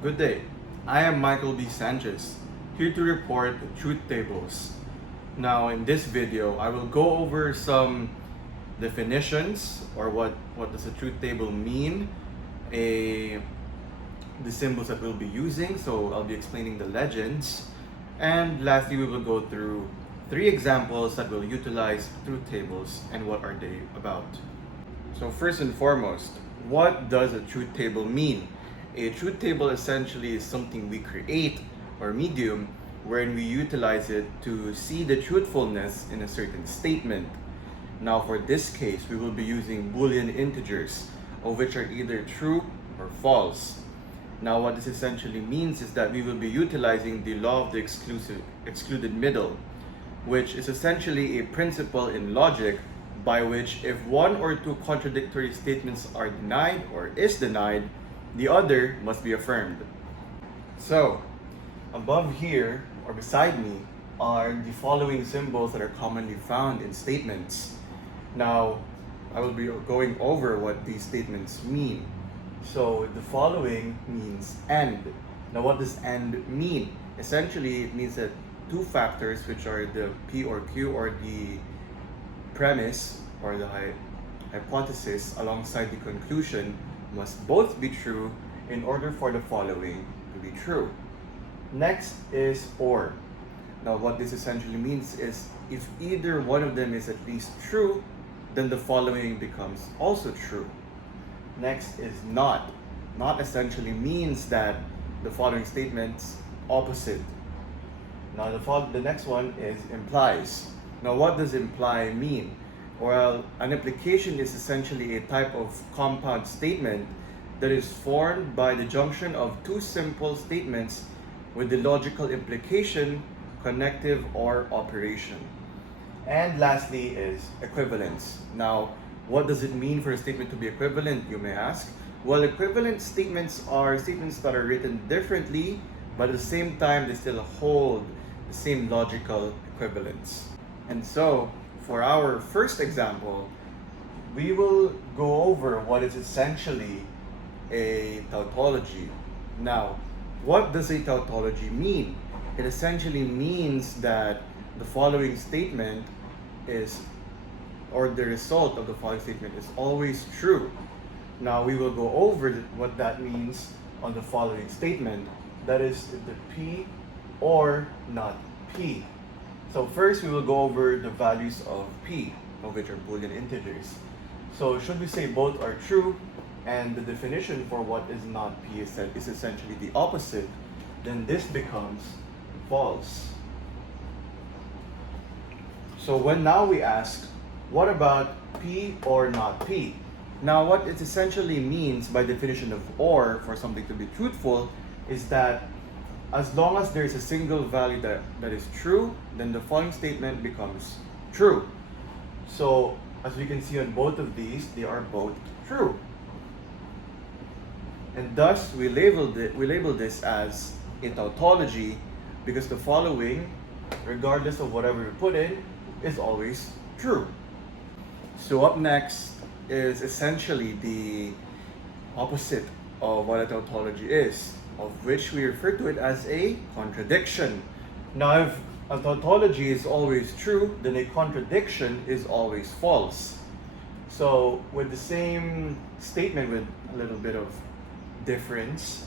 Good day. I am Michael B. Sanchez, here to report truth tables. Now, in this video, I will go over some definitions or what does a truth table mean, the symbols that we'll be using, so I'll be explaining the legends, and lastly, we will go through 3 examples that will utilize truth tables and what are they about. So first and foremost, what does a truth table mean? A truth table essentially is something we create or medium wherein we utilize it to see the truthfulness in a certain statement. Now for this case, we will be using Boolean integers, of which are either true or false. Now what this essentially means is that we will be utilizing the law of the excluded middle, which is essentially a principle in logic by which if one or two contradictory statements are denied or is denied, the other must be affirmed. So, above here or beside me are the following symbols that are commonly found in statements. Now, I will be going over what these statements mean. So, the following means and. Now, what does and mean? Essentially, it means that two factors, which are the P or Q or the premise or the hypothesis alongside the conclusion, must both be true in order for the following to be true. Next is or. Now what this essentially means is if either one of them is at least true, then the following becomes also true. Next is not. Not essentially means that the following statements opposite. Now the next one is implies. Now what does imply mean? Well, an implication is essentially a type of compound statement that is formed by the junction of two simple statements with the logical implication, connective, or operation. And lastly is equivalence. Now, what does it mean for a statement to be equivalent, you may ask? Well, equivalent statements are statements that are written differently, but at the same time they still hold the same logical equivalence. And so, for our first example, we will go over what is essentially a tautology. Now, what does a tautology mean? It essentially means that the following statement is, or the result of the following statement is always true. Now, we will go over what that means on the following statement. That is the P or not P. So first we will go over the values of P, of which are Boolean integers. So should we say both are true and the definition for what is not P is essentially the opposite, then this becomes false. So when now we ask, what about P or not P? Now what it essentially means by definition of or for something to be truthful is that as long as there is a single value that is true, then the following statement becomes true. So, as we can see on both of these, they are both true. And thus, we label this as a tautology because the following, regardless of whatever we put in, is always true. So up next is essentially the opposite of what a tautology is, of which we refer to it as a contradiction. Now, if a tautology is always true, then a contradiction is always false. So, with the same statement with a little bit of difference,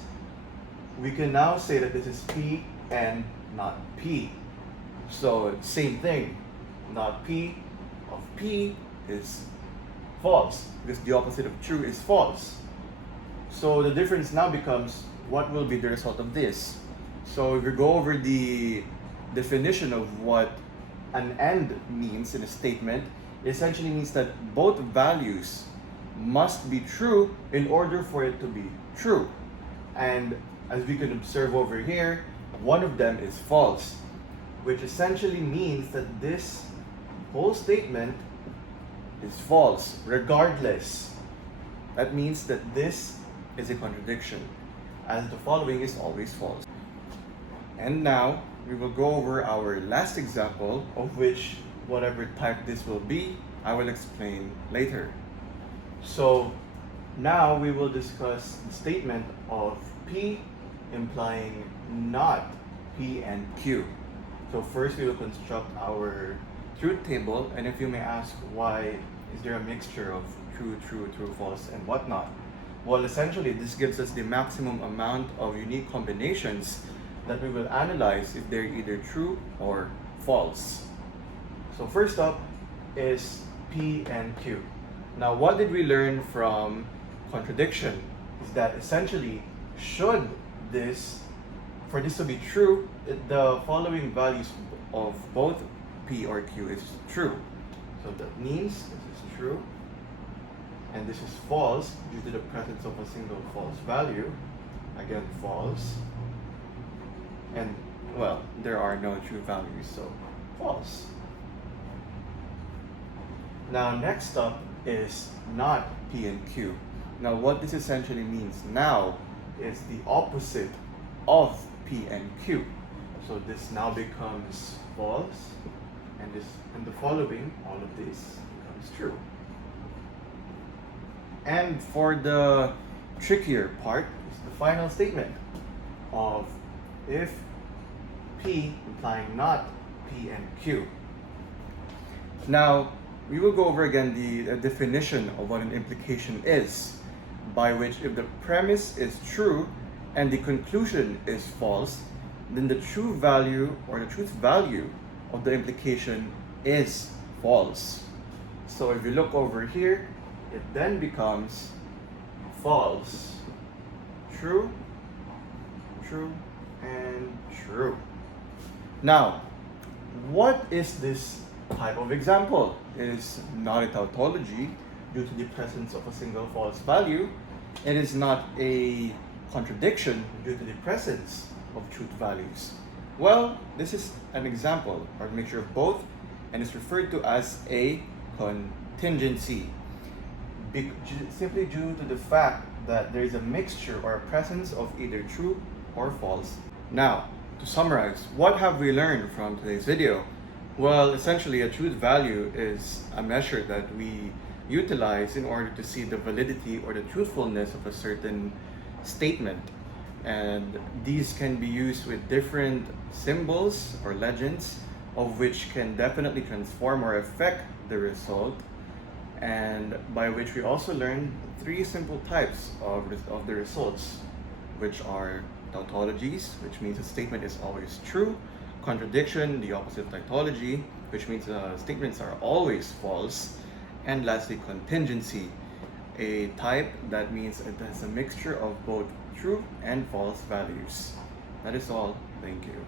we can now say that this is P and not P. So, same thing, not P of P is false, because the opposite of true is false. So, the difference now becomes what will be the result of this? So if we go over the definition of what an and means in a statement, it essentially means that both values must be true in order for it to be true. And as we can observe over here, one of them is false, which essentially means that this whole statement is false regardless. That means that this is a contradiction, as the following is always false. And now we will go over our last example, of which whatever type this will be, I will explain later. So now we will discuss the statement of P implying not P and Q. So first we will construct our truth table, and if you may ask why is there a mixture of true, true, true, false, and whatnot? Well, essentially this gives us the maximum amount of unique combinations that we will analyze if they're either true or false. So first up is P and Q. Now what did we learn from contradiction? Is that essentially should for this to be true, the following values of both P or Q is true. So that means this is true and this is false due to the presence of a single false value. Again, false. And well, there are no true values, so false. Now next up is not P and Q. Now what this essentially means now is the opposite of P and Q. So this now becomes false, and the following, all of this becomes true. And for the trickier part is the final statement of if P implying not P and Q. Now we will go over again the definition of what an implication is, by which if the premise is true and the conclusion is false, then the true value or the truth value of the implication is false. So if you look over here, it then becomes false, true, true, and true. Now, what is this type of example? It is not a tautology due to the presence of a single false value. It is not a contradiction due to the presence of truth values. Well, this is an example or a mixture of both, and is referred to as a contingency. Simply due to the fact that there is a mixture or a presence of either true or false. Now, to summarize, what have we learned from today's video? Well, essentially a truth value is a measure that we utilize in order to see the validity or the truthfulness of a certain statement. And these can be used with different symbols or legends, of which can definitely transform or affect the result, and by which we also learn three simple types of the results, which are tautologies, which means a statement is always true; contradiction, the opposite of tautology, which means statements are always false; and lastly, contingency, a type that means it has a mixture of both true and false values. That is all. Thank you.